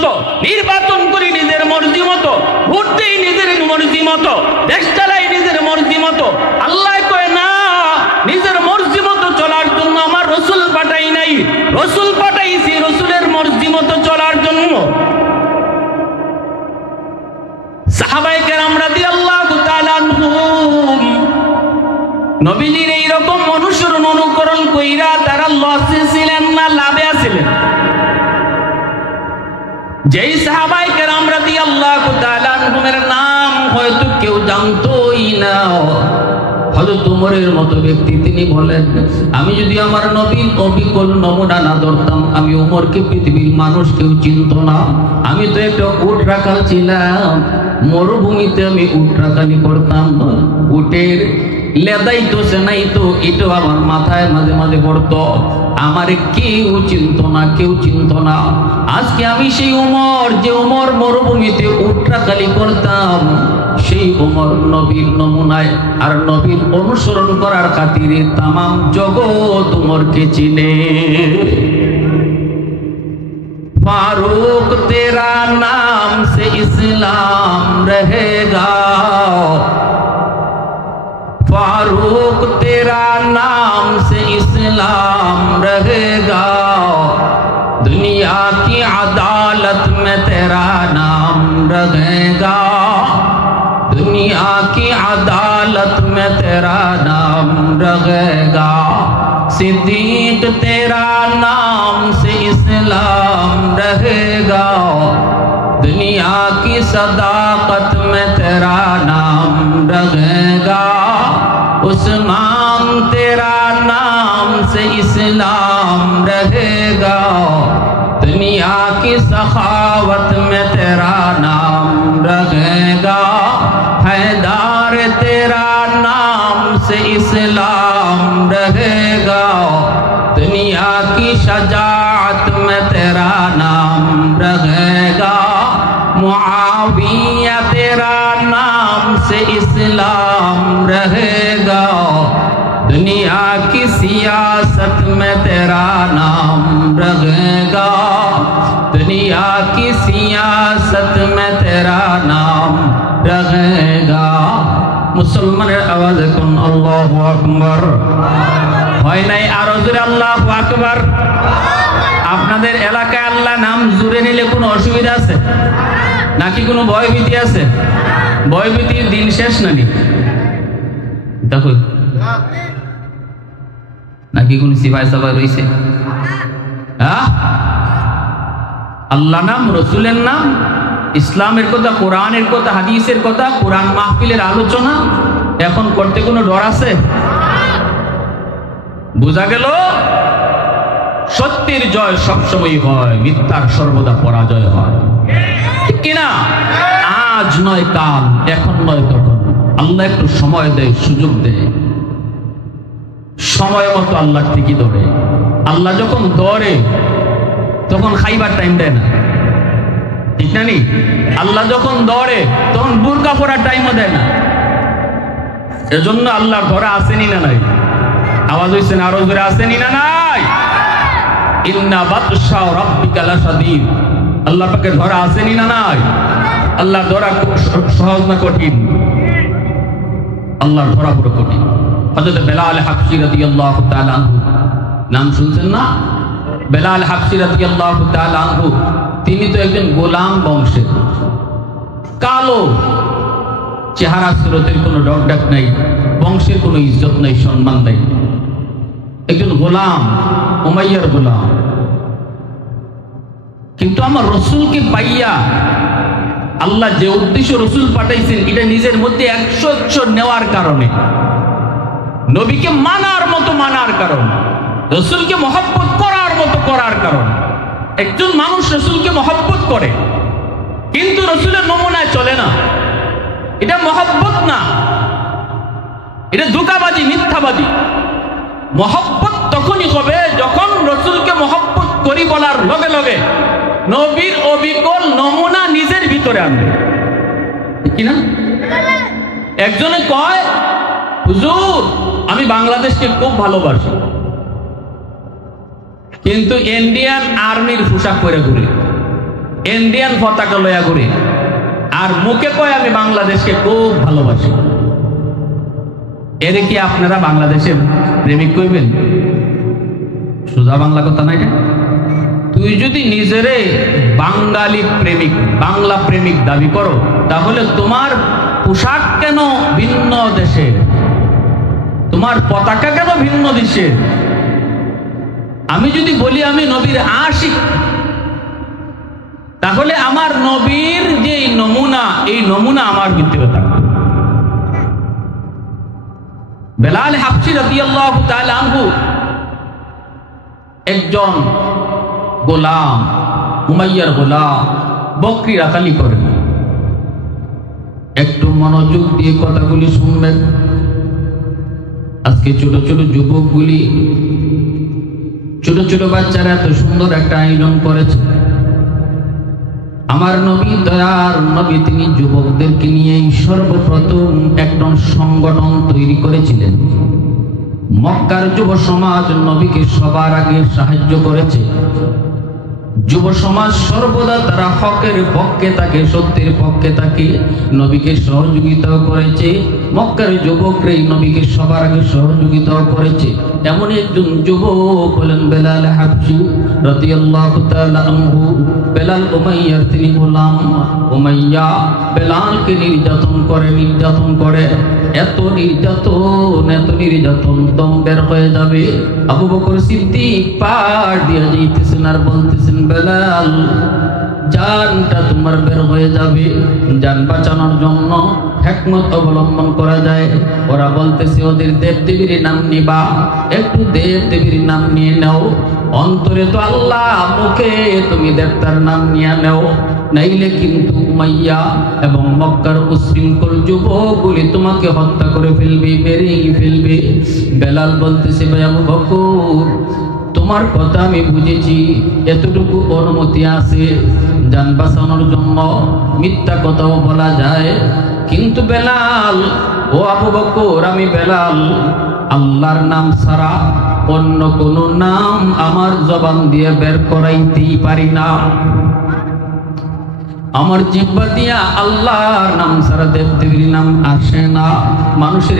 মতো, নির্বাচন করি নিজের মর্জি মতো, ভোট দেই নিজের মর্জি মতো, দেশ চালাই নিজের মর্জি মতো। আল্লাহ কয় না, নিজের মর্জি মতো চলার জন্য আমার রসুল পাঠাই নাই, রসুল পাঠাইছি রসুলের মর্জি মতো চলার জন্য। সাহাবায়ে কেরাম রাদিয়াল্লাহু তাআলা আনহুম নবীজির এইরকম অনুসরণ অনুকরণ কইরা তারা লসে ছিলেন না লাভে ছিলেন? যেই সাহাবায়ে কেরাম রাদিয়াল্লাহু তাআলা আনহুমের নাম হয়তো কেউ জানতোই না, হযরত উমরের মতো ব্যক্তি তিনি বলেন, আমি যদি আমার নবীর অবিকল নমুনা না ধরতাম, আমি উমরকে পৃথিবীর মানুষ কেউ চিনত না। আমি তো একটা উট রাখাল ছিলাম, মরুভূমিতে আমি উট রাখালি করতাম, উটের লেদাই তো সেনাই তো এটাও আমার মাথায় মাঝে মাঝে পড়তো, আমারে কেউ চিনত না, কেউ চিনত না। আজকে আমি সেই উমর, যে উমর মরুভূমিতে উট রাখালি করতাম, সেই উমর নবীর নমুনায় আর নবীর অনুসরণ করার খাতিরে তামাম জগৎ উমরকে চিনে। फारूक तेरा नाम से इस्लाम रहेगा, फारूक तेरा नाम से इस्लाम रहेगा, दुनिया की अदालत में तेरा नाम रहेगा, दुनिया की अदालत में तेरा नाम रहेगा, सिद्दीक तेरा नाम से इस्लाम रहेगा, दुनिया की सदाकत में तेरा नाम रहेगा, उस्मान तेरा नाम से इस्लाम रहेगा, दुनिया की सखावत में तेरा नाम रहेगा, हैदर तेरा नाम से इस्लाम रहेगा, दुनिया की शजाअत में तेरा नाम रहेगा, मुआविया तेरा नाम से इस्लाम रहेगा, दुनिया की सियासत में तेरा नाम रहेगा, दुनिया की सियासत में तेरा नाम रहेगा। मुसलमाনের আওয়াজে কোন আল্লাহু আকবার হয় নাই? আরো জোরে আল্লাহু আকবার। আপনাদের এলাকায় আল্লাহ নাম জুড়ে নিলে কোনো অসুবিধা আছে নাকি কোনো ভয়ভীতি আছে? ভয়ভীতির দিন শেষ নাকি? দেখো নাকি কোন সিপাই সাবাই রয়েছে? আল্লাহ নাম, রসুলের নাম, ইসলামের কথা, কোরআনের কথা, হাদিসের কথা, কোরআন মাহফিলের আলোচনা এখন করতে কোনো ডর আছে? বোঝা গেল সত্যের জয় সবসময় হয়, মিথ্যার সর্বদা পরাজয় হয়, ঠিক কিনা? আজ নয় কাল, এখন নয় তখন। আল্লাহ একটু সময় দেয়, সুযোগ দেয়, সময় মতো আল্লাহ ঠিকই ধরে। আল্লাহ যখন ধরে তখন খাইবার টাইম দেয় না, ঠিক না? আল্লাহ যখন ধরে তখন বুরকা পরার টাইমও দেয় না। এজন্য আল্লাহর ধরা আসেনি না নাই? আওয়াজ হইছে না? আরো জোরে আসেনি না নাই? ইন্না বাতশা রাব্বিকা লাশাদীদ। আল্লাহ পাকের ধরা আসেনি না নাই? আল্লাহর ধরা সহজ না কঠিন? আল্লাহর ধরা পুরো কঠিন। হযরত বেলাল হাবশী রাদিয়াল্লাহু তাআলা আনহু নাম শুনছেন না? বেলাল হাবশী রাদিয়াল্লাহু তাআলা আনহু তিনি তো একজন গোলাম বংশের, কালো চেহারা, সুরতের কোনো ডকডাক নাই, বংশের কোনো ইজ্জত নাই, সম্মান নাই, একজন গোলাম, উমাইয়ার গোলাম। কিন্তু আমার রসুলকে পাইয়া আল্লাহ যে উদ্দেশ্য রসুল পাঠাইছেন এটা নিজের মধ্যে 100 নেওয়ার কারণে, নবীকে মানার মতো মানার কারণে, রসুলকে মহব্বত করার মতো করার কারণে। একজন মানুষ রসুলকে মহব্বত করে কিন্তু রসুলের নমুনায় চলে না, এটা মহব্বত না, এটা ধোঁকাবাজি, মিথ্যাবাদী। মহব্বত তখনই হবে যখন রসুলকে মহব্বত করি বলার লগে লগে নবীর অবিকল নমুনা নিজের ভিতরে আনবে, ঠিক কিনা? একজনে কয়, হুজুর আমি বাংলাদেশকে খুব ভালোবাসি কিন্তু ইন্ডিয়ান আর্মির পোশাক পরে ঘুরি। ইন্ডিয়ান পতাকা লয়া ঘুরে, আর মুখে কয় আমি বাংলাদেশকে খুব ভালোবাসি। এরে কি আপনারা বাংলাদেশের প্রেমিক কইবেন? সোজা বাংলা কথা না এটা। তুই যদি নিজেরে বাঙালি প্রেমিক, বাংলা প্রেমিক দাবি করো, তাহলে তোমার পোশাক কেন ভিন্ন দেশের, তোমার পতাকা কেন ভিন্ন দেশের? আমি যদি বলি আমি নবীর আশিক, তাহলে আমার নবীর যে নমুনা, এই নমুনা আমার ভিতরে থাকবে। বেলাল হাবশী রাদিয়াল্লাহু তাআলা আনহু একজন গোলাম, উমাইয়ার গোলাম, বকরি রাখালি করেন। একটু মনোযোগ দিয়ে কথাগুলি শুনবেন। আজকে ছোট ছোট যুবকগুলি, ছোট ছোট বাচ্চারা এত সুন্দর একটা আয়োজন করেছে। আমার নবী, দয়ার নবী, তিনি যুবকদেরকে নিয়ে সর্বপ্রথম একটা সংগঠন তৈরি করেছিলেন। মক্কার যুব সমাজ নবীকে সবার আগে সাহায্য করেছে। যুব সমাজ সর্বদা তারা হকের পক্ষে থাকে, সত্যের পক্ষে থাকে, নবীকে সহযোগিতা করেছে। মক্কার যুবকরা নবীকে সবার আগে সহযোগিতা করেছে। এমন একজন যুবক হলেন বেলাল হাবশী রাদিয়াল্লাহু তাআলা আনহু। বেলাল উমাইয়ার তিনি গোলাম। উমাইয়া বেলালকে নির্যাতন করে, এত নির্যাতন দম বের হয়ে যাবে। আবু বকর সিদ্দিক পার দিয়ে যাইতেছেন আর বলতেছেন, বেলাল জানটা তোমার বের হয়ে যাবে। জান বাঁচানোর জন্য হিকমত অবলম্বন করা যায়। ওরা বলতেছে, ওদের দেবদেবীর নাম নিবা, একটু দেবদেবীর নাম নিয়ে নাও। অন্তরে তো আল্লাহ, মুখে তুমি দেবতার নাম নিয়ে নাও, নাইলে কিন্তু উমাইয়া এবং মক্কার উশৃঙ্খল যুবকগুলি তোমাকে হত্যা করে ফেলবে, মেরেই ফেলবে। বেলাল বলতেছে, ভাই আবু বকর, তোমার কথা আমি বুঝেছি, এতটুকু অনুমতি আছে, জান বাঁচানোর জন্য মিথ্যা কথাও বলা যায়। কিন্তু বেলাল, ও আবু বকর, আমি বেলাল আল্লাহর নাম ছাড়া অন্য কোনো নাম আমার জবান দিয়ে বের করাইতেই পারি না। আমার জিহ্বা দিয়া আল্লাহর নাম ছাড়া দেবদেবীর নাম আসে না। মানুষের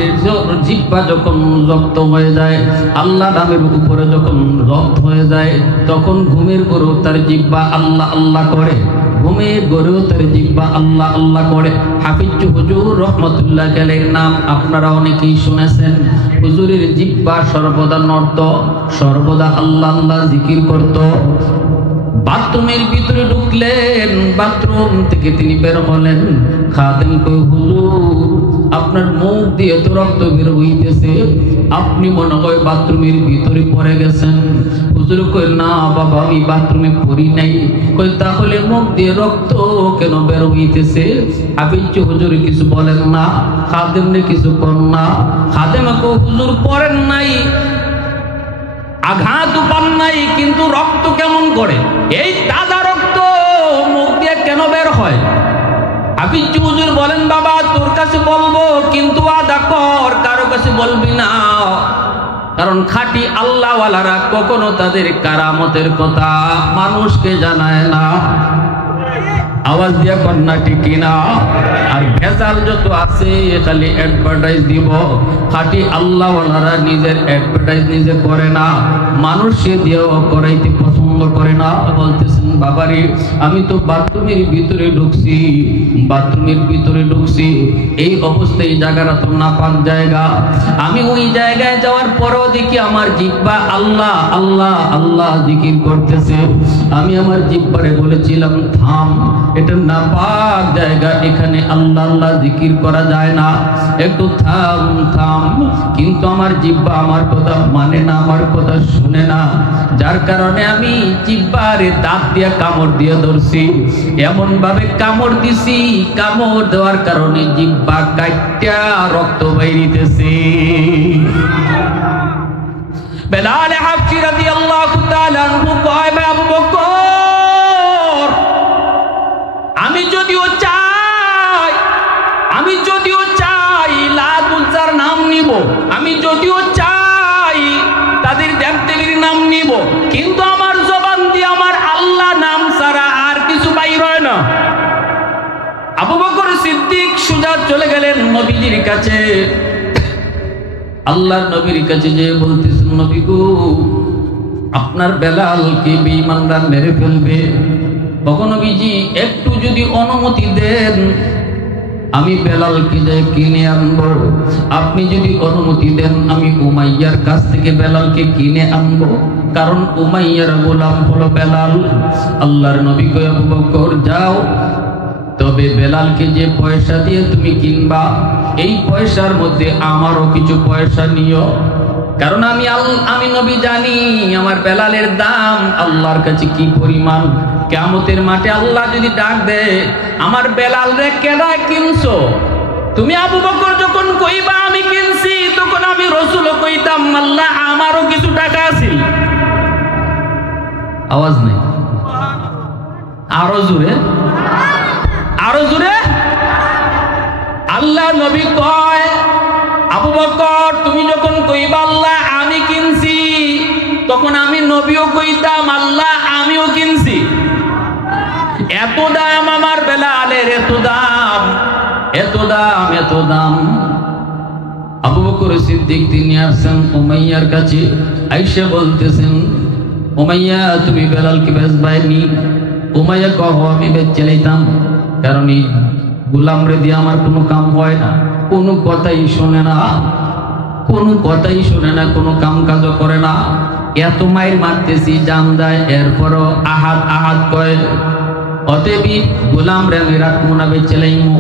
জিহ্বা যখন রক্ত হয়ে যায়, আল্লাহ নামের উপরে যখন রক্ত হয়ে যায়, তখন ঘুমের গরু তার জিহ্বা আল্লাহ আল্লাহ করে, ঘুমের গরু তার জিহ্বা আল্লাহ আল্লাহ করে। হাফিজ হুজুর রহমতুল্লাহ আলাইহির নাম আপনারা অনেকেই শুনেছেন। হুজুরের জিহ্বা সর্বদা নড়ত, সর্বদা আল্লাহ আল্লাহ জিকির করত। বাথরুমের ভিতরে ঢুকলেন, বাথরুম থেকে তিনি বের হলেন। খাদেম কই, হুজুর আপনার মুখ দিয়ে তো রক্ত বের হইতেছে, আপনি মনে হয় বাথরুমের ভিতরে পড়ে গেছেন। হুজুর কই, না বাবা, আমি বাথরুমে পড়ি নাই। কই, তাহলে মুখ দিয়ে রক্ত কেন বের হইতেছে? হাফিজ হুজুর কিছু বলেন না, খাদেম নে কিছু করেন না। খাদেম কই, হুজুর পড়েন নাই, আঘাত পান নাই, কিন্তু রক্ত কেমন করে? এই তাজা রক্ত মুখ দিয়ে কেন বের হয়? হাফিজ হুজুর বলেন, বাবা তোর কাছে বলবো, কিন্তু আদা কর, কারো কাছে বলবি না। কারণ খাঁটি আল্লাহওয়ালারা কখনো তাদের কারামতের কথা মানুষকে জানায় না। আওয়াজ দিয়া কন্যা ঠিক কিনা? আর ভেজাল যত আছে খালি অ্যাডভার্টাইজ দিব। খাঁটি আল্লাহওয়ালারা নিজের অ্যাডভার্টাইজ নিজে করে না, মানুষকে দিয়েও করাইতে পছন্দ করে না। বলতেছেন, বাবারে আমি তো বাথরুমের ভিতরে ঢুকছি, এই অবস্থায় এই জায়গাটা তো নাপাক জায়গা। আমি ওই জায়গায় যাওয়ার পরও দেখি আমার জিহ্বা আল্লাহ আল্লাহ আল্লাহ জিকির করতেছে। আমি আমার জিহ্বারে বলেছিলাম, থাম, এটা নাপাক জায়গা, এখানে আল্লাহ আল্লাহ জিকির করা যায় না, একটু থাম থাম। কিন্তু আমার জিহ্বা আমার কথা মানে না, আমার কথা শুনে না। যার কারণে আমি জিহ্বারে দাঁত দিয়ে কামড় দিয়ে ধরছি, এমন ভাবে কামড় দিছি, কামড় দেওয়ার কারণে জিহ্বা কাইটা রক্ত বাইরিতেছে। বেলাল হাবশী রাদিয়াল্লাহু তাআলা আনহু কয়, আবু বকর, আমি যদিও চাই লাত উজ্জার নাম নিব, আমি যদিও চাই তাদের দেবদেবীর নাম নিব, কিন্তু আমার জবান দিয়ে আমার আল্লাহ নাম ছাড়া আর কিছু বাইর আবু বকর সিদ্দিক সোজা চলে গেলেন নবীজির কাছে। আল্লাহর নবীর কাছে যে বলতেছেন, নবী গো, আপনার বেলালকে বেঈমানরা মেরে ফেলবে, তখন নবীজি একটু যদি অনুমতি দেন আমি বেলালকে যাই কিনে আনবো। আপনি যদি অনুমতি দেন আমি উমাইয়ার কাছ থেকে বেলালকে কিনে আনবো, কারণ উমাইয়ার গোলাম হলো বেলাল। আল্লাহর নবী কয়, আবু বকর যাও, তবে বেলালকে যে পয়সা দিয়ে তুমি কিনবা এই পয়সার মধ্যে আমারও কিছু পয়সা নিও, কারণ আমি নবী জানি আমার বেলালের দাম আল্লাহর কাছে কি পরিমাণ। কিয়ামতের মাঠে আল্লাহ যদি ডাক দেয়, আমার বেলাল রে কেডা কিনছো? তুমি আবু বকর যখন কইবা আমি কিনছি, তখন আমি রাসূলও কইতাম আল্লাহ আমারও কিছু টাকা আছে। আওয়াজ নাই, আরো জোরে, আরো জোরে। আল্লাহ নবী কয়, আবু বকর তুমি যখন কইবা আল্লাহ আমি কিনছি, তখন আমি নবীও কইতাম আল্লাহ আমিও কিনছি। এত দাম আমার বেলালের, এত দাম, এত দাম, এত দাম। আবু বকর সিদ্দিক তিনি আসছেন উমাইয়ার কাছে, আইসা বলতেছেন, উমাইয়া তুমি বেলালকে বেচবাইনি? উমাইয়া কহ আমি বেচে লইতাম, কারণ এই গোলাম রে দিয়ে আমার কোনো কাম হয় না, কোনো কথাই শোনে না, কোনো কথাই শোনে না, কোনো কাম কাজও করে না। এত মাইল মারতেছি জান যায়, এরপরও আহাত আহাত কয়, অতএবই গোলাম রে আমি রাখবো না, বেচে লাইমু।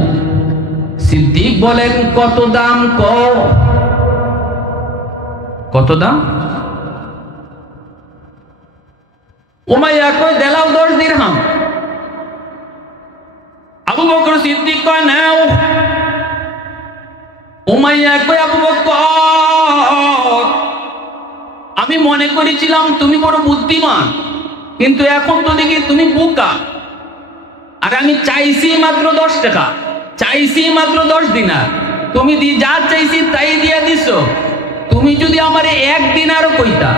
সিদ্দিক বলেন কত দাম? কত দাম? উমাইয়া কয় দেলাও 10 দিরহাম। আবু বকর সিদ্দিক কয় নাও। উমাইয়া কয় আবু বকর আমি মনে করেছিলাম তুমি বড় বুদ্ধিমান, কিন্তু এখন তো দেখি তুমি বোকা। আর আমি চাইছি মাত্র 10 টাকা, চাইছি মাত্র 10 দিনার, তুমি যা চাইছি তাই দিয়া দিছো। তুমি যদি আমার 1 দিনারও কইতা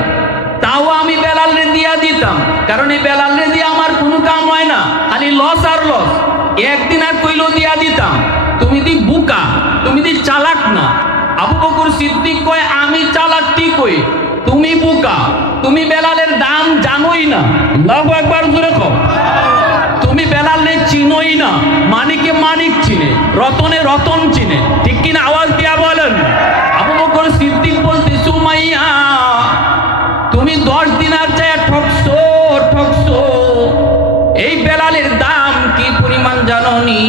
তাও আমি বেলালরে দিয়া দিতাম, কারণ এই বেলালরে দিয়ে আমার কোনো কাম হয় না, খালি লস আর লস। 1 দিনার কইলেও দিয়া দিতাম। তুমি দি বোকা, তুমি দি চালাক না। আবু বকর সিদ্দিক কয় আমি চালাক ঠিক কই, তুমি বোকা, তুমি বেলালের দাম জানোই না। আল্লাহু আকবার জোরে কও। তুমি বেলালে চিনোই না, মানিকে মানিক চিনে, রতনে রতন চিনে, ঠিক কিনা? আওয়াজ দিয়া বলেন। আবু বকর সিদ্দিক বলতে, সুমাইয়া তুমি 10 দিনার চাই ঠকছো, ঠকছো। এই বেলালের দাম কি পরিমাণ জানোনি?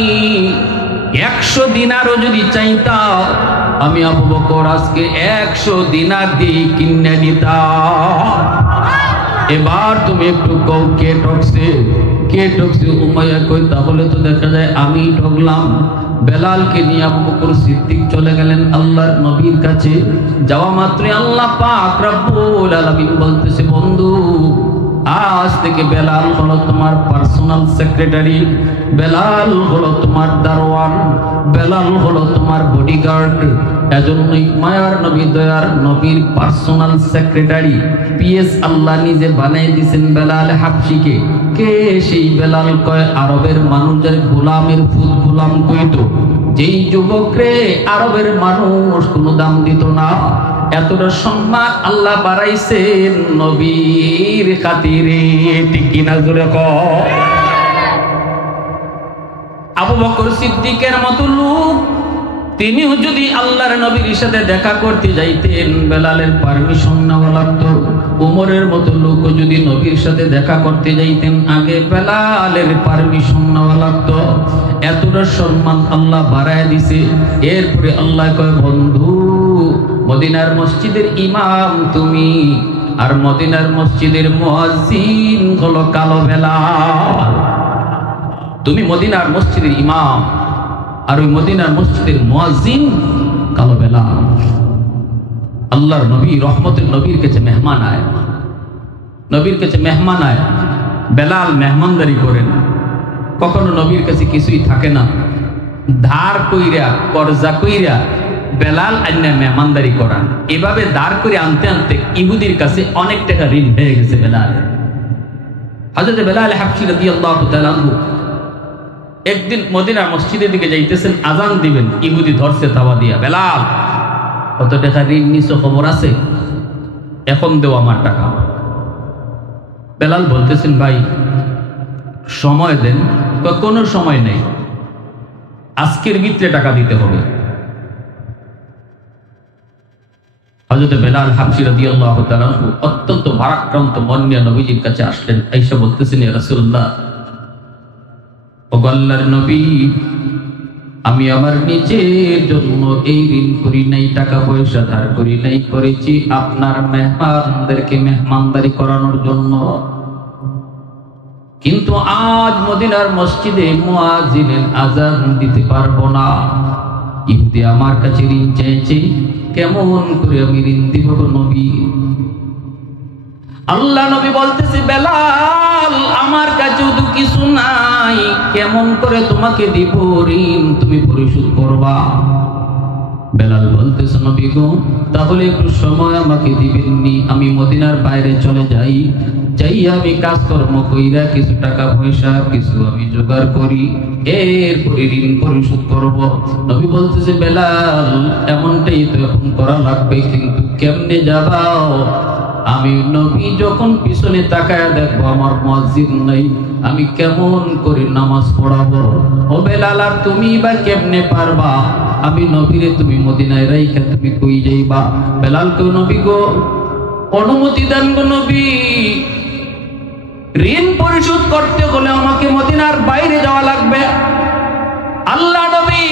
100 দিনারও যদি চাইতা আমি আবু বকর আজকে 100 দিনার দিয়ে কিনে নিতাম। এবার তুমি একটু কও কে ঠকছে, কে ঠকছে? উমাইয়া কই তাহলে তো দেখা যায় আমি ঠকলাম। বেলালকে নিয়ে আবু বকর সিদ্দিক চলে গেলেন আল্লাহর নবীর কাছে। যাওয়া মাত্রই আল্লাহ পাক রব্বুল আলামিন বলতেছে, বন্ধু আজ থেকে বেলাল হলো তোমার পার্সোনাল সেক্রেটারি, বেলাল হলো তোমার দারোয়ান, বেলাল হলো তোমার বডিগার্ড। এজন্যই মায়ার নবী দয়ার নবীর পার্সোনাল সেক্রেটারি পিএস আল্লাহ নিজে বানাই দিয়েছেন বেলাল হাবশিকে। কে সেই বেলাল? কয় আরবের মানুষের গোলামের ফুল গোলাম কইতো। যেই যুবকরে আরবের মানুষ কোনো দাম দিত না, এতটা সম্মান আল্লাহ বাড়াইছেন নবীর খাতিরে, ঠিক কিনা জোরে কও। আবু বকর সিদ্দিকের মতো লোক তিনিও যদি আল্লাহর নবীর সাথে দেখা করতে যাইতেন বেলালের পারমিশন নেওয়া লাগতো। উমরের মতো লোক যদি নবীর সাথে দেখা করতে যাইতেন আগে বেলালের পারমিশন নেওয়া লাগতো। এতটা সম্মান আল্লাহ বাড়ায় দিছে। এরপরে আল্লাহ কয়, বন্ধু মদিনার মসজিদের ইমাম তুমি, আর মদিনার মসজিদের মুয়াজ্জিন হলো কালো বেলাল। তুমি মদিনার মসজিদের ইমাম, আর ওই মদিনার মসজিদের মুয়াজ্জিন কালো বেলাল। আল্লাহর নবী রহমতের নবীর কাছে মেহমান আয়, নবীর কাছে মেহমান আয়। বেলাল মেহমানদারি করেন, কখনো নবীর কাছে কিছুই থাকে না, ধার কইরা কর্জা কইরা বেলাল আইনা মেহমানদারি করান। এভাবে দাঁড় করে আনতে আনতে ইহুদির কাছে অনেক টাকা ঋণ হয়ে গেছে বেলাল। হযরত বেলাল হাবশী রাদিয়াল্লাহু তাআলা আনহু একদিন মদিনা মসজিদের দিকে যাইতেছেন, আজান দিবেন, ইহুদি ধরছে তাওয়া দিয়া, বেলাল কত টাকা ঋণ নিছো খবর আছে? এখন দেও আমার টাকা। বেলাল বলতেছেন, ভাই সময় দেন। কোনো সময় নেই, আজকের ভিতরে টাকা দিতে হবে। হযরত বেলাল হাবশী রাদিয়াল্লাহু তাআলা অত্যন্ত ভারাক্রান্ত মন নিয়ে নবীজির কাছে আসলেন। আয়েশা বলতেছেন, ইয়া রাসূলুল্লাহ, ও আল্লাহর নবী, আমি আমার নিজের জন্য এই ঋণ করি নাই, টাকা পয়সা ধার করি নাই, করেছি আপনার মেহমানদেরকে মেহমানদারি করানোর জন্য। কিন্তু আজ মদিনার মসজিদে মুয়াজ্জিনের আজান দিতে পারবো না। ইহুদি আমার কাছে ঋণ চাইছে, কেমন করে আমি ঋণ দিব গো নবী? আল্লাহ নবী বলতেছে, বেলাল আমার কাছেও তো কিছু নাই, কেমন করে তোমাকে দিব ঋণ, তুমি পরিশোধ করবা? বেলাল বলতেছে, নবী গো, তাহলে একটু সময় আমাকে দিবেননি, আমি মদিনার বাইরে চলে যাই, যাই আমি কাজকর্ম কইরা কিছু টাকা পয়সা কিছু আমি জোগাড় করি, এরপরে ঋণ পরিশোধ করব। নবী বলতেছে, বেলাল এমনটাই তো এখন করা লাগবে, কিন্তু কেমনে যাবাও? আমি নবী যখন পিছনে তাকায় দেখবো আমার মসজিদ নাই, আমি কেমন করে নামাজ পড়াবো? ও বেলাল, আর তুমি বা কেমনে পারবা? আমি নবীরে তুমি মদিনায় রাইখা তুমি কই যাইবা? বেলাল কই, নবী গো অনুমতি দেন গো নবী, ঋণ পরিশোধ করতে হলে আমাকে মদিনার বাইরে যাওয়া লাগবে। আল্লাহ নবী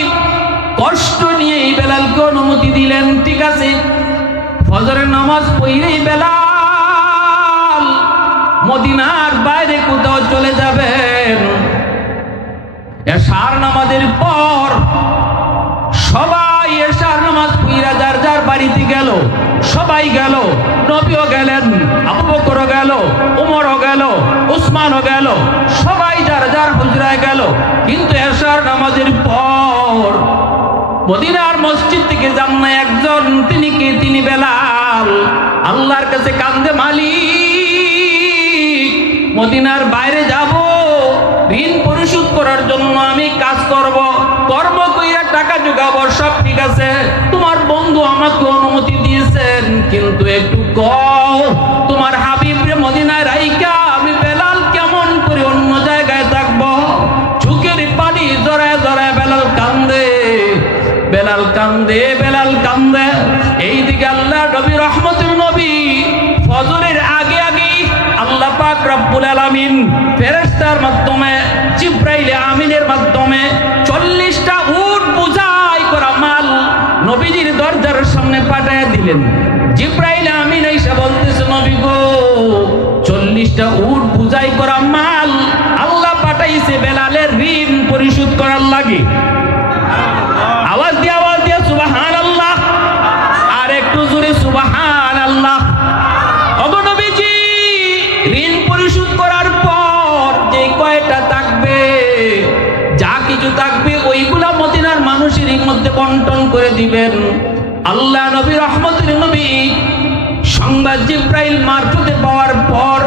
কষ্ট নিয়ে বেলালকে অনুমতি দিলেন। ঠিক আছে, ফজরের নামাজ পড়েই বেলাল মদিনার বাইরে কোথাও চলে যাবেন। এশার নামাজের পর সবাই এশার নামাজ পড়া যার যার বাড়িতে গেল, সবাই গেল, নবীও গেলেন, আবু বকরও গেল, উমরও গেল, উসমানও গেল, সবাই যার যার হুজরায় গেল। কিন্তু এশার নামাজের পর মদিনার মসজিদ থেকে যান না একজন। তিনি কে? তিনি বেলাল। আল্লাহর কাছে কান্দে, মালিক মদিনার বাইরে যাব, ঋণ পরিশোধ করার জন্য আমি কাজ করব, কর্ম কইরা টাকা জোগাবো, সব ঠিক আছে, তোমার বন্ধু আমাকে অনুমতি দিয়েছেন, কিন্তু একটু কও তোমার হাবিবরে মদিনায় রাইখা আমি বেলাল কেমন করে অন্য জায়গায় থাকবো? চোখের পানি জড়ায় জড়ায় বেলাল কান্দে, বেলাল কান্দে, বেলাল কান্দে। এইদিকে আল্লাহ নবী রহমতের নবী ফজরের আগে আগে আল্লাহ পাক রব্বুল আলামিন ফেরেশতার মাধ্যমে, জিবরাইল আমিনের মাধ্যমে 40টা উট বোঝাই করা মাল নবীজির দরজার সামনে পাঠায় দিলেন। জিবরাইল আমিন এসে বলতেছে, নবী গো 40টা উট বোঝাই করা মাল আল্লাহ পাঠাইছে বেলালের ঋণ পরিশোধ করার লাগে। আওয়াজ দিয়ে সুবহানাল্লাহ, আর একটু জোরে সুবহানাল্লাহ। ওগো নবীজি, ঋণ পরিশোধ করার পর যে কয়টা থাকবে, যা কিছু থাকবে, ওইগুলা মদিনার মানুষের মধ্যে বন্টন করে দিবেন। আল্লাহ নবী রহমতের নবী সংবাদ জিবরাইল মারফতে পাওয়ার পর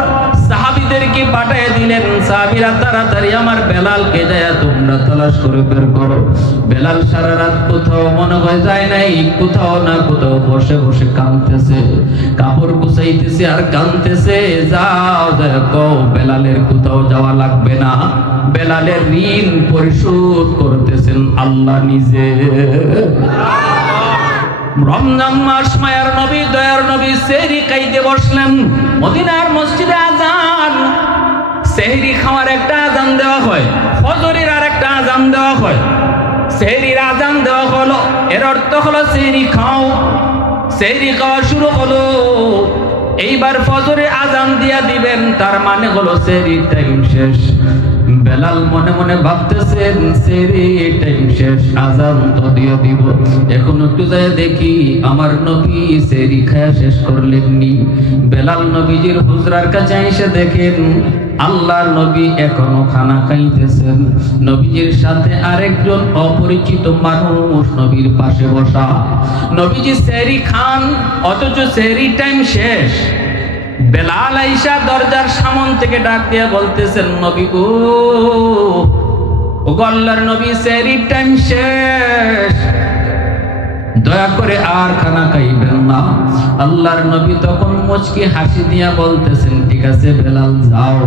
সাহাবীদেরকে পাঠিয়ে দিলেন, সাহাবীরা তাড়াতাড়ি আমার বেলালকে যায় তোমরা তালাশ করে বের করো। বেলাল সারা রাত কোথাও মনে হয় যায় নাই, কোথাও না কোথাও বসে বসে কাঁদতেছে, কাপড় গুছাইতেছে আর কাঁদতেছে। যাও যায় কও বেলালের কোথাও যাওয়া লাগবে না, বেলালের ঋণ পরিশোধ করতেছেন আল্লাহ নিজে। রমজান মাস, মায়ার নবী, দয়ার নবী সেহরি খাইতে বসলেন। মদিনার মসজিদে আজান, সেহরি খাওয়ার একটা আজান দেওয়া হয়, ফজরের আর একটা আজান দেওয়া হয়। সেহরির আজান দেওয়া হলো, এর অর্থ হলো সেহরি খাও। সেহরি খাওয়া শুরু হলো, এইবার ফজরে আজান দিয়া দিবেন, তার মানে হলো সেহরির টাইম শেষ। বেলাল মনে মনে ভাবতেছেন সেহরির টাইম শেষ, আজান তো দিয়ে দিব, এখন একটু যায় দেখি আমার নবী সেহরি খায়া শেষ করলেননি। বেলাল নবীজির হুজরার কাছে এসে দেখেন আল্লাহর নবী এখনো খানা খাইতেছেন। নবীজির সাথে আরেকজন অপরিচিত মানুষ নবীর পাশে বসা। নবীজি সেহরি খান, অথচ সেহরি টাইম শেষ। বেলাল আইসা দরজার সামন থেকে ডাক দিয়ে বলতেছেন, নবী গো ও আল্লাহর নবী সেহরির টাইম শেষ, দয়া করে আর খানা খাইবেন না। আল্লাহর নবী তখন মুচকি হাসি দিয়া বলতেছেন, ঠিক আছে বেলাল যাও।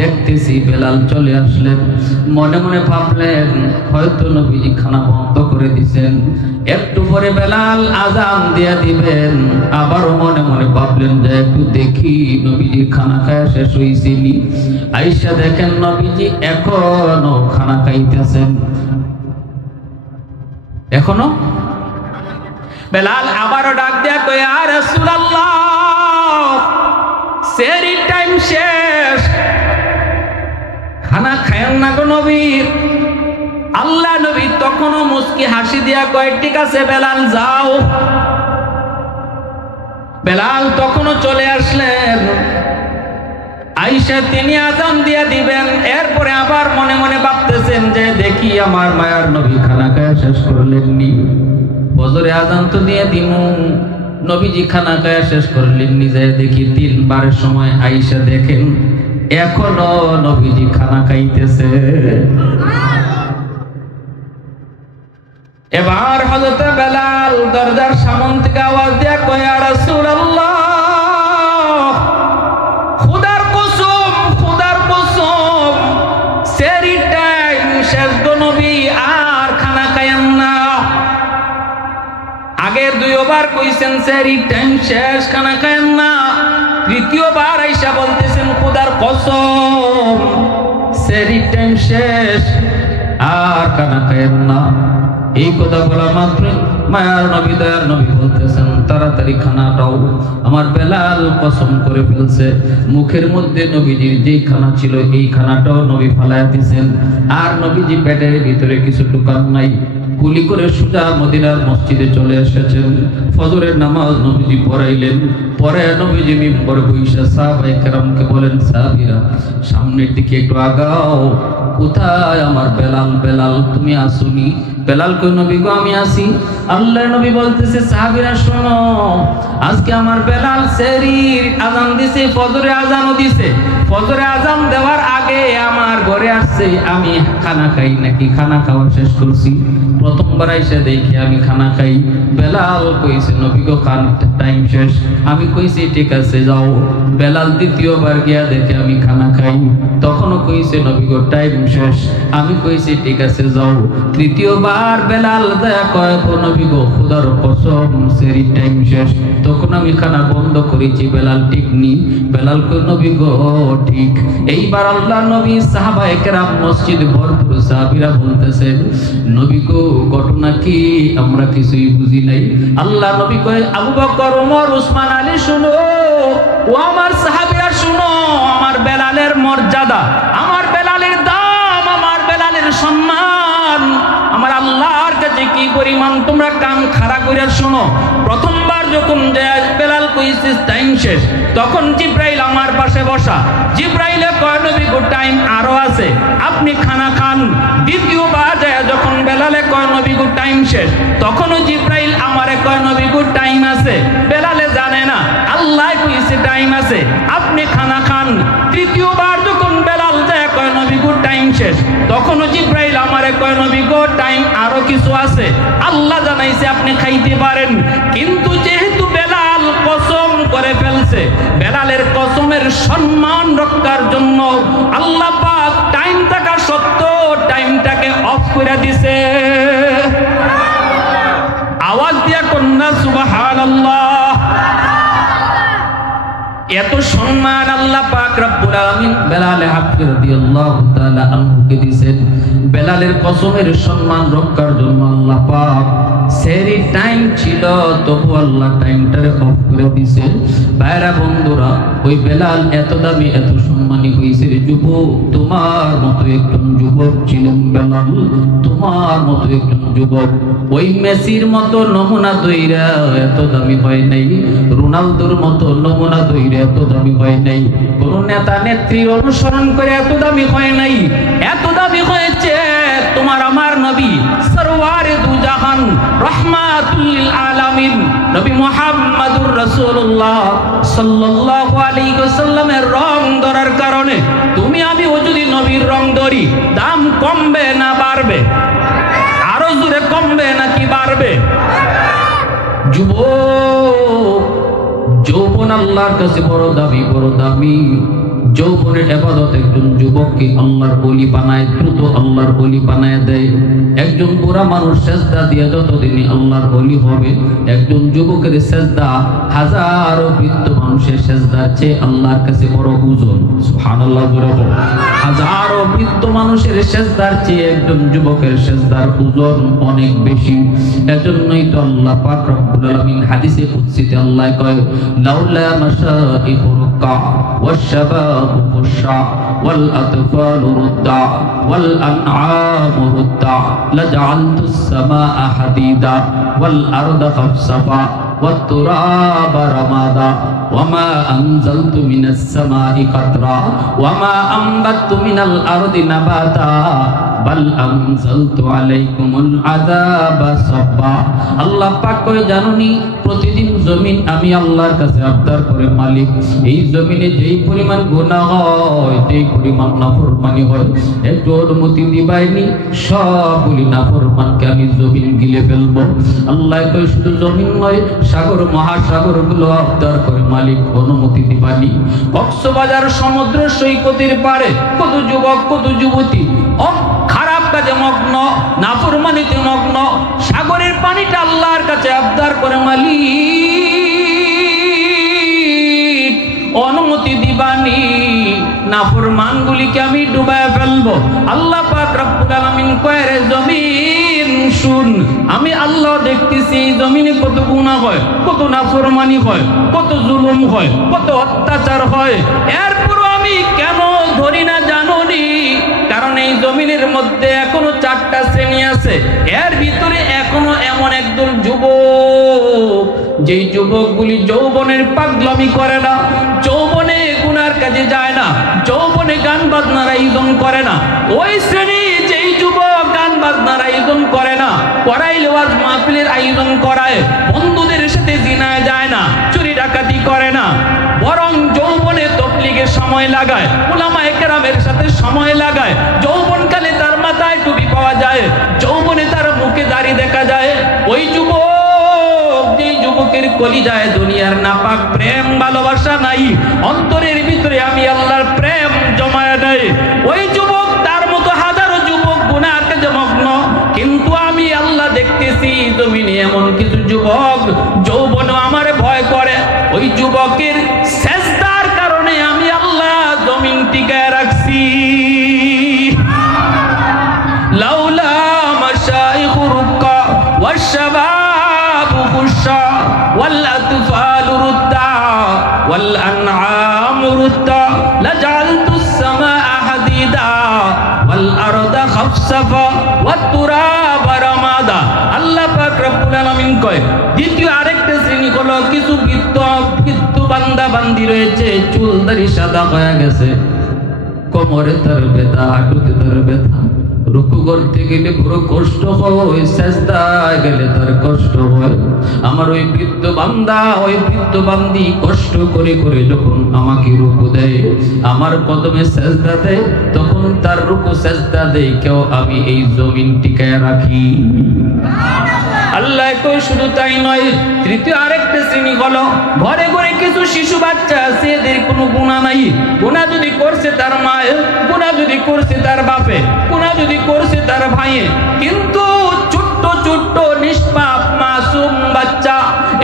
দেখতেছি বেলাল চলে আসলেন। মনে মনে ভাবলেন হয়তো নবীজি খানা বন্ধ করে দিছেন, একটু পরে বেলাল আজান দিয়া দিবেন। আবারও মনে মনে ভাবলেন যে একটু দেখি নবীজি খানা খাওয়া শেষ হয়েছিনি। আইসা দেখেন নবীজি এখনো খানা খাইতেছেন, এখনো। বেলাল আবারও ডাক দিয়া কয়, ইয়া রাসূলুল্লাহ, সেহরির টাইম শেষ, খানা খায়েন না গো নবী। আল্লাহ নবী তখনও মুস্কি হাসি দিয়া কয়, ঠিক আছে বেলাল যাও। বেলাল তখনও চলে আসলেন। আয়েশা তিনি আজান দিয়া দিবেন, এরপরে আবার মনে মনে ভাবতেছেন যে দেখি আমার মায়ার নবী খানা খাওয়া শেষ করলেননি। ফজরে আজান তো দিয়ে দিমু, নবীজি খানা খাওয়া শেষ করলেননি। যায় দেখি 3 বারের সময় আয়েশা দেখেন এখনো নবীজি খানা খাইতেছে। এবার হযরত বেলাল দরজার সামন থেকে আওয়াজ দিয়া কয়, ইয়া রাসূলুল্লাহ, খোদার কসম, খোদার কসম, সেহরির টাইম শেষ গো নবী, আর খানা খায়েন না। আগে 2 বার কইছেন সেহরির টাইম শেষ, খানা খায়েন না। তৃতীয়বার আয়েশা বলতেছেন, খোদার কসম, সেহরির টাইম শেষ, আর খানা খায়েন না। এই কথা বলা মাত্র মায়ার নবী দয়ার নবী বলতেছেন, তাড়াতাড়ি খানা দাও। আমার বেলাল কসম করে ফেলছে। মুখের মধ্যে নবীজির যেই খানা ছিল এই খানাটাও নবী ফালায়া দিয়েছেন, আর নবীজি পেটের ভিতরে কিছু টুকান নাই। কুলি করে সোজা মদিনার মসজিদে চলে এসেছেন। ফজরের নামাজ নবীজি পড়াইলেন। পরে নবীজি মিম্বরে বসে সাহাবায়ে কেরামকে বলেন, সাহাবীরা সামনের দিকে একটু আগাও, কোথায় আমার বেলাল? বেলাল তুমি আসুনি? বেলাল কই, নবী গো আমি আসি। আল্লাহর নবী বলতেছে, সাহাবীরা শোনো, আজকে আমার বেলাল সেহরির আজান দিছে, ফজরে আজানও দিছে। ফজরে আজান দেওয়ার আগে আমার ঘরে আসছে, আমি খানা খাই নাকি খানা খাওয়া শেষ করছি। প্রথমবার এসে দেখি আমি খানা খাই। বেলাল কইছে, নবী গো খান টাইম শেষ। আমি কইছি ঠিক আছে যাও। বেলাল দ্বিতীয়বার গিয়া দেখে আমি খানা খাই, তখনও কইছে নবী গো টাইম শেষ। আমি কইছি ঠিক আছে যাও। তৃতীয়বার বেলাল দয়া কয়, নবী গো খোদার কসম সেহরির টাইম শেষ। তখন আমি খানা বন্ধ করেছি। বেলাল ঠিক নি? বেলাল কয়, নবী গো ঠিক। এইবার আল্লাহ নবী সাহাবায়ে কেরাম মসজিদ ভরপুর, সাহাবীরা বলতেছে, নবী গো ঘটনা কি? আমরা কিছুই বুঝি নাই। আল্লাহ নবী কয়, আবু বকর, ওমর, উসমান, আলী শুনো, ও আমার সাহাবীরা শুনো, আমার বেলালের মর্যাদা, আমার বেলালের দাম, আমার বেলালের সম্মান আমার আল্লাহর কাছে কি পরিমাণ, তোমরা কান খাড়া করে শোনো। প্রথমবার যখন বেলাল কইছে টাইম শেষ, তখন জিব্রাইল আমার পাশে বসা। জিব্রাইলে কয়, নবী গো টাইম আরো আছে, আপনি খানা খান। দ্বিতীয়বার যখন বেলালে কয়, নবী গো টাইম শেষ, তখনও জিব্রাইল আমারে কয়, নবী গো টাইম আছে। বেলালে জানে না আল্লাহ কইছে টাইম আছে, আপনি খানা খান। তৃতীয়বার যখন বেলাল যায় কয়, নবী গো টাইম শেষ, তখনও জিব্রাইল আমারে কয়, নবী গো টাইম আরো কিছু আছে, আল্লাহ জানাইছে আপনি খাইতে পারেন। কিন্তু যেহেতু বেলাল কসম করে ফেলছে, বেলালের কসমের সম্মান রক্ষার জন্য আল্লাহ পাক টাইম থাকা সত্ত্বেও টাইমটাকে অফ করে দিছে। আওয়াজ দিয়া কন্যা সুবহানাল্লাহ। এত সম্মান আল্লাহ পাক রব্বুল আলামিন বেলাল হাফসি রাদিয়াল্লাহু তাআলা আনহুকে দিয়েছেন। বেলালের কসমের সম্মান রক্ষার জন্য আল্লাহ পাক সেহরির টাইম ছিল, তবু আল্লাহ টাইমটারে অফ করে দিয়েছে। ভাইরা বন্ধুরা, ওই বেলাল এত দামি এত সম্মানী হয়েছে। যুবক, তোমার মতো একজন যুবক ছিলেন বেলাল, তোমার মতো একজন যুবক। ওই মেসির মতো নমুনা দইরা এত দামি হয় নাই, রোনালদোর মতো নমুনা দইরা এত দামি হয় নাই, কোন নেতা নেত্রীর অনুসরণ করে এত দামি হয় নাই। এত দামি হয়েছে তোমার আমার নবী সরওয়ারে দু জাহান রাহমাতুল লিল আলামিন নবী মুহাম্মদুর রাসূলুল্লাহ সাল্লাল্লাহু আলাইহি ওয়াসাল্লামের রং ধরার কারণে। তুমি আমিও যদি নবীর রং ধরি, দাম কমবে না বাড়বে? আরো জোরে কমবে নাকি বাড়বে? যুবক, যৌবন আল্লাহর কাছে বড় দামি, বড় দামি। যৌবনের ইবাদত একজন যুবককে আল্লাহর ওলি বানায়, দ্রুত আল্লাহর ওলি বানায় দেয়। একজন বুড়া মানুষ সেজদা দিয়ে যতদিন আল্লাহর ওলি হবে, একজন যুবকের সেজদা হাজারো বৃদ্ধ মানুষের সেজদার চেয়ে আল্লাহর কাছে বড় ওজন। সুবহানাল্লাহ। হাজারো বৃদ্ধ মানুষের সেজদার চেয়ে একজন যুবকের সেজদার ওজন অনেক বেশি। এজন্যই তো আল্লাহ পাক রব্বুল আলামিন হাদিসে কুদসিতে আল্লাহ কয়, লাউলা মাশাইখুর রুকা ওয়াশ-শাবাব خشع والأطفال رضع والأنعام رضع لجعلت السماء حديدا والأرض خفصفا والتراب رمادا وما أنزلت من السماء قطرا وما أنبت من الأرض نباتا بل أنزلت عليكم العذاب صبا। আল্লাহ পাক কয়, জানোনি প্রতিদিন জমিন আমি আল্লাহর কাছে আবদার করে, মালিক এই জমিনে যেই পরিমাণ গুনাহ হয়, যেই পরিমাণ নাফরমানি হয়, একটু অনুমতি দিবাইনি, সবগুলি নাফরমানকে আমি জমিন গিলে ফেলবো। আল্লাহ কয়, শুধু জমিন নয়, সাগর মহাসাগর গুলো আবদার করে, মালিক অনুমতি দিবানি। কক্সবাজার সমুদ্র সৈকতের পারে কত যুবক, কত যুবতী খারাপ কাজে মগ্ন, নাফরমানিতে মগ্ন। সাগরের পানিটা আল্লাহর কাছে আবদার করে, মালিক অনুমতি দিবানি, নাফরমানগুলিকে আমি ডুবায় ফেলবো। আল্লাহ পাক রব্বুল আলামিন কয়, রে জমিন শুন, আমি আল্লাহ দেখতেছি এই জমিনে কত গুনাহ হয়, কত নাফরমানি হয়, কত জুলুম হয়, কত অত্যাচার হয়। এরপরও আমি কেন ধরি না জানোনি? কারণ এই জমিনের মধ্যে এখনো 4টা শ্রেণী আছে। এর ভিতরে এখনো এমন একদল যুবক, যেই যুবকগুলি যৌবনের পাগলামি করে না, যৌবনে গুনার কাজে যায় না, যৌবনে গান বাজনার আয়োজন করে না। ওই শ্রেণী যেই যুবক গান বাজনার আয়োজন করে না, করাইলে ওয়াজ মাহফিলের আয়োজন করায়, বন্ধুদের সাথে জিনায় যায় না, চুরি ডাকাতি করে না, বরং যৌবনে তবলিগের সময় লাগায়, উলামায়ে কেরামের সাথে সময় লাগায়। যৌবনকালে তার মাথায় টুপি পাওয়া যায়, যৌবনে তার মুখে দাড়ি দেখা যায়। ওই যুবক, যেই যুবকের কলিজায় দুনিয়ার নাপাক প্রেম ভালোবাসা নাই, অন্তরের ভিতরে আমি আল্লাহর প্রেম জমায় দেয়, ওই যুবক তার মতো হাজারো যুবক গুনাহ কাজে মগ্ন। কিন্তু আমি আল্লাহ দেখতেছি জমিনে এমন কিছু যুবক যৌবন আমারে ভয় করে। ওই যুবকের সেজদার কারণে আমি আল্লাহ জমিন টিকায় রাখছি। লাউলা মাশাইখুর রুকা ওয়াশ-শাবাবু খুশা ওয়াল আতফালু রুদ্দা ওয়াল আনআমু রুদ্দা লাজআলতুস সামাআ হাদিদা ওয়াল আরদা খাফসাফা ওয়াত তুরাবা রামাদা। আল্লাহ পাক রব্বুল আলামিন কয়, দ্বিতীয় আরেকটা শ্রেণী হলো কিছু বৃদ্ধ বান্দা বান্দি রয়েছে, চুল দাড়ি সাদা হয়ে গেছে, কোমরে তার ব্যথা, হাঁটুতে তার ব্যথা, রুকু করতে গেলে পুরো কষ্ট হয়, সেজদায় গেলে তার কষ্ট হয়। আমার ওই বৃদ্ধ বান্দা, ওই বৃদ্ধ বান্দি কষ্ট করে করে যখন আমাকে রুকু দেয়, আমার কদমে সেজদা দেয়, তখন তার রুকু সেজদা দেয় কেউ আমি এই জমিন টিকায় রাখি। আল্লাহ কই, শুধু তাই নয়, তৃতীয় আরেকটা শ্রেণী হলো ঘরে ঘরে কিছু শিশু বাচ্চা আছে, এদের কোনো গুনাহ নাই। গুনাহ যদি করছে তার মায়ে, গুনাহ যদি করছে তার বাপে, গুনাহ যদি করছে তার ভাইয়ে, কিন্তু ছোট্ট ছোট্ট নিষ্পাপ মাসুম বাচ্চা,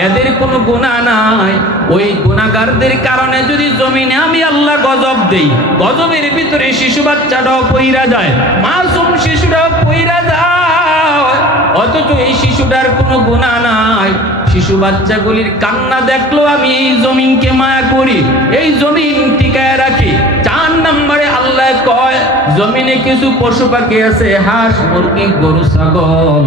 এদের কোনো গুনাহ নাই। ওই গুনাহগারদের কারণে যদি জমিনে আমি আল্লাহ গজব দেই, গজবের ভিতরে শিশু বাচ্চাটাও পইরা যায়, মাসুম শিশুটাও পইরা যায়, অথচ এই শিশুটার কোনো গুনাহ নাই। শিশু বাচ্চাগুলির কান্না দেখলো আমি এই জমিনকে মায়া করি, এই জমিন টিকায় রাখি। 4 নম্বরে আল্লাহ কয়, জমিনে কিছু পশু পাখি আছে, হাঁস মুরগি গরু ছাগল,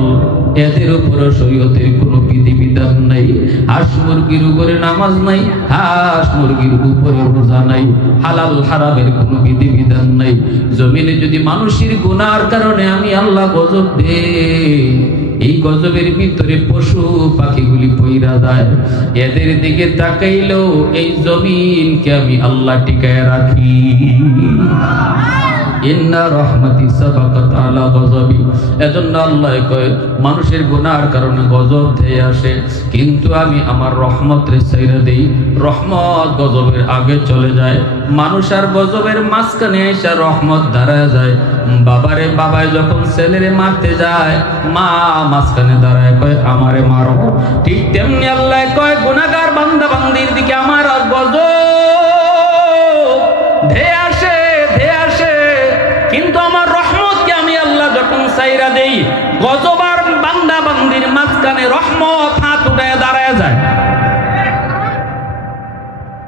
এদের উপরে শরীয়তের কোনো বিধিবিধান নাই। হাঁস মুরগির উপরে নামাজ নাই, হাঁস মুরগির উপরে রোজা নাই, হালাল হারামের কোনো বিধিবিধান নাই। জমিনে যদি মানুষের গুনার কারণে আমি আল্লাহ গজব দেই, এই গজবের ভিতরে পশু পাখিগুলি পইরা যায়, এদের দিকে তাকাইলেও এই জমিনকে আমি আল্লাহ টিকায় রাখি। ইন্না রাহমাতি সাবাকাত আলা গযবি। এজন্য আল্লাহ কয় মানুষের গুনার কারণে গজব ধেয়ে আসে, কিন্তু আমি আমার রহমতরে ছাইরা দেই, রহমত গজবের আগে চলে যায়। মানুষ আর গজবের মাঝখানে এসে রহমত দাঁড়ায় যায়। বাবারে বাবায় যখন ছেলেরে মারতে যায়, মা মাঝখানে দাঁড়ায় কয় আমারে মারো। ঠিক তেমনি আল্লাহ কয় গুনাহগার বান্দা বান্দির দিকে আমার গজব ধেয়ে আসে কিন্তু আমার রহমতকে আমি আল্লাহ যখন ছাইরা দেই, গজব আর বান্দা বান্দির মাঝখানে রহমত হাত উঠায় দাঁড়ায় যায়।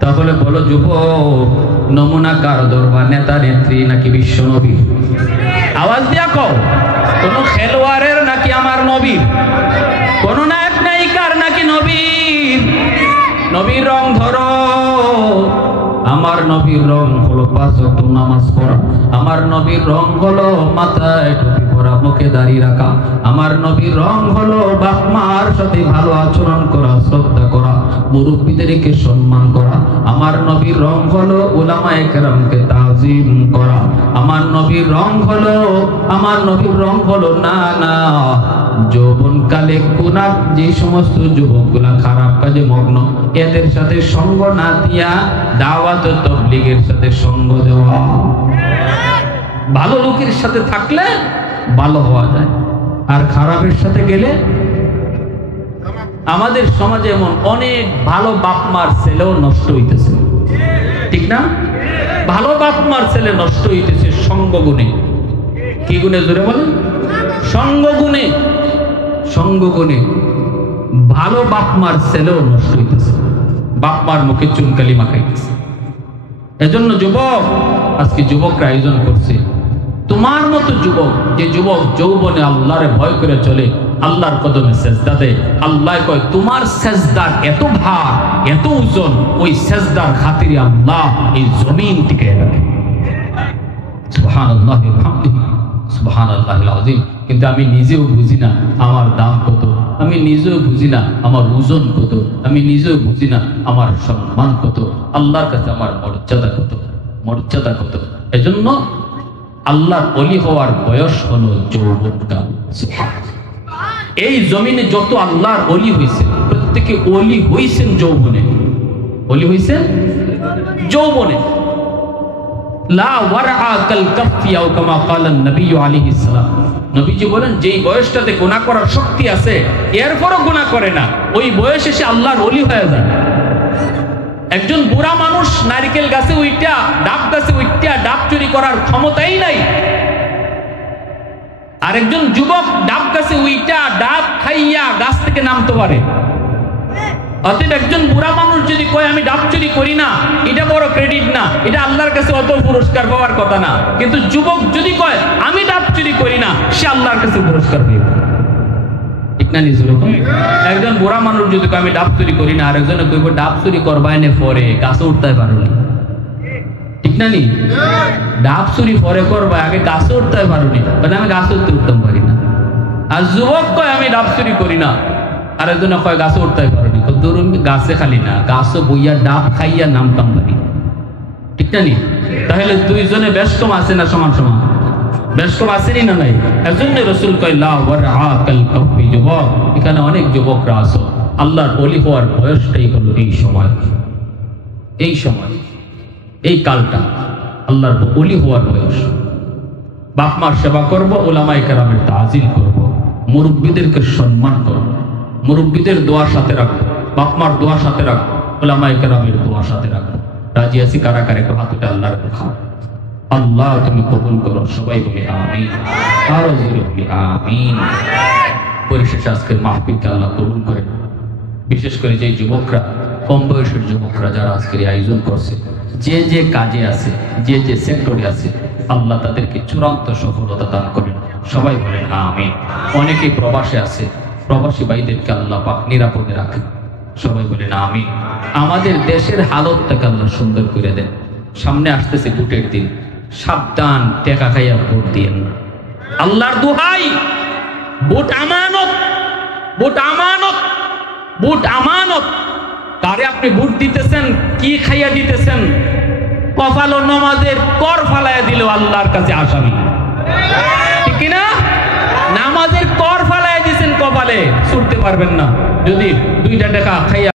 তাহলে বলো যুবক, নমুনা কার ধরবা, নেতা নেত্রী নাকি বিশ্ব নবী? আওয়াজ দিয়া কও, কোন খেলোয়াড়ের নাকি আমার নবীর? কোন নায়ক নায়িকার নাকি নবীর? নবীর রং ধরো। আমার নবীর রং হলো 5 ওয়াক্ত নামাজ পড়া। আমার নবীর রং হলো মাথায় টুপি পরা, মুখে দাড়ি রাখা। আমার নবীর রং হলো বাপ মার সাথে ভালো আচরণ করা, শ্রদ্ধা করা, মুরব্বীদেরকে সম্মান করা। আমার নবীর রং হলো উলামায়ে কেরামকে তাজিম করা। আমার নবীর রং হলো না যৌবনকালে গুনাহ, যে সমস্ত যুবকগুলা খারাপ কাজে মগ্ন, এদের সাথে সঙ্গ না দিয়া দাওয়াত ও তাবলীগের সাথে সঙ্গ দেওয়া। ভালো লোকের সাথে থাকলে ভালো হওয়া যায়, আর খারাপের সাথে গেলে। আমাদের সমাজে এমন অনেক ভালো বাপ মার ছেলেও নষ্ট হইতেছে, ঠিক না? ভালো বাপ মার ছেলে নষ্ট হইতেছে সঙ্গ গুণে। কি গুণে? জোরে বলেন। সঙ্গ গুণে ভালো বাপ মার ছেলেও নষ্ট হইতেছে, বাপ মার মুখে চুনকালি মাখাইতেছে। এজন্য যুবক, আজকে যুবকরা আয়োজন করছে, তোমার মতো যুবক, যে যুবক যৌবনে আল্লাহরে ভয় করে চলে, আল্লাহর কদমে সেজদা দেয়। আল্লাহ কয় তোমার সেজদার এত ভার, এত ওজন, ওই সেজদার খাতিরে আল্লাহ এই জমিন টিকে রাখে। সুবহানাল্লাহ ওয়া বিহামদিহি সুবহানাল্লাহিল আযীম। কিন্তু আমি নিজেও বুঝি না আমার দাম কত, আমি নিজেও বুঝি না আমার ওজন কত, আমি নিজেও বুঝি না আমার সম্মান কত, আল্লাহর কাছে আমার মর্যাদা কত। এজন্য আল্লাহর ওলি হওয়ার বয়স হলো যৌবনকাল। এই জমিনে যত আল্লাহর ওলি হয়েছে, প্রত্যেকে ওলি হইছেন যৌবনে। ওলি হইছেন যৌবনে। লা ওয়ারআ কাল কাফি আও কামা ক্বালা নবী আলাইহিস সালাম। নবীজি বলেন, যেই বয়সটাতে গুনাহ করার শক্তি আছে এরপরও গুনাহ করে না, ওই বয়সে সে আল্লাহর ওলি হয়ে যায়। একজন বুড়া মানুষ নারকেল গাছে উইটা, ডাব গাছে উইটা ডাব চুরি করার ক্ষমতাই নাই। আর একজন যুবক ডাব গাছে উইটা ডাব খাইয়া গাছ থেকে নামতে পারে। অতএব একজন বুড়া মানুষ যদি কয় আমি ডাব চুরি করি না, এটা বড় ক্রেডিট না, এটা আল্লাহর কাছে অত পুরস্কার পাওয়ার কথা না। কিন্তু যুবক যদি কয় আমি ডাব চুরি করি না, সে আল্লাহর কাছে পুরস্কার পাবে, ঠিক না? একজন বুড়া মানুষ যদি কয় আমি ডাব চুরি করি না, আর একজনে কইব ডাব চুরি করবাই না, পরে গাছে উঠতে পারো না, ঠিক না? ডাব চুরি পরে করবা, আগে গাছে উঠতে পারো নি, আমি গাছে উঠতাম পারি না। আর যুবক কয় আমি ডাব চুরি করি না, আর একজনে কয় গাছে উঠতে পারো নি, গাছে খালি না, গাছে বইয়া ডাব খাইয়া নামতাম পারি, ঠিক না? তাহলে দুইজনে বেশ কম আছে না? সমান সমান বেশ কম আসেনি না? নাই। এজন্য রাসূল কয় লা ওয়ারআ কাল কাফি। যুবক, এখানে অনেক যুবকরা আছো, আল্লাহর ওলি হওয়ার বয়সটাই হলো এই সময়, এই কালটা আল্লাহর ওলি হওয়ার বয়স। বাপ মার সেবা করব, উলামায়ে কেরামের তাজিম করব, মুরব্বীদেরকে সম্মান করব, মুরব্বীদের দোয়া সাথে রাখবো, বাপ মার দোয়া সাথে রাখবো, উলামায়ে কেরামের দোয়া সাথে রাখবো। রাজি আছি কারা কারা? একটু হাত উঠে আল্লাহর কথা। আল্লাহ তুমি কবুল করো, সবাই বলে আমিন, আরো জোরে বলি আমিন। পরিশেষে আজকের মাহফিলকে আল্লাহ কবুল করে। বিশেষ করে যে যুবকরা, কম বয়সের যুবকরা যারা আজকের আয়োজন করছে, যে যে কাজে আছে, যে যে সেক্টরে আছে, আল্লাহ তাদেরকে চূড়ান্ত সফলতা দান করেন, সবাই বলেন আমিন। অনেকে প্রবাসে আছে, প্রবাসী ভাইদেরকে আল্লাহ পাক নিরাপদে রাখেন, সবাই বলেন আমিন। আমাদের দেশের হালতটাকে আল্লাহ সুন্দর করে দেন। সামনে আসতেছে ভোটের দিন, সাবধান, টেকা খাইয়া ভোট দিয়েন না। আল্লাহর দোহাই, ভোট আমানত, ভোট আমানত, ভোট আমানত। কারে আপনি ভোট দিতেছেন, কি খাইয়া দিতেছেন, কপাল ও নামাজের কর ফালাইয়া দিল আল্লাহর কাছে আসামি, ঠিক কিনা? নামাজের কর ফালাইয়া দিয়েছেন কপালে, ছুটতে পারবেন না। যদি 2টা টাকা খাইয়া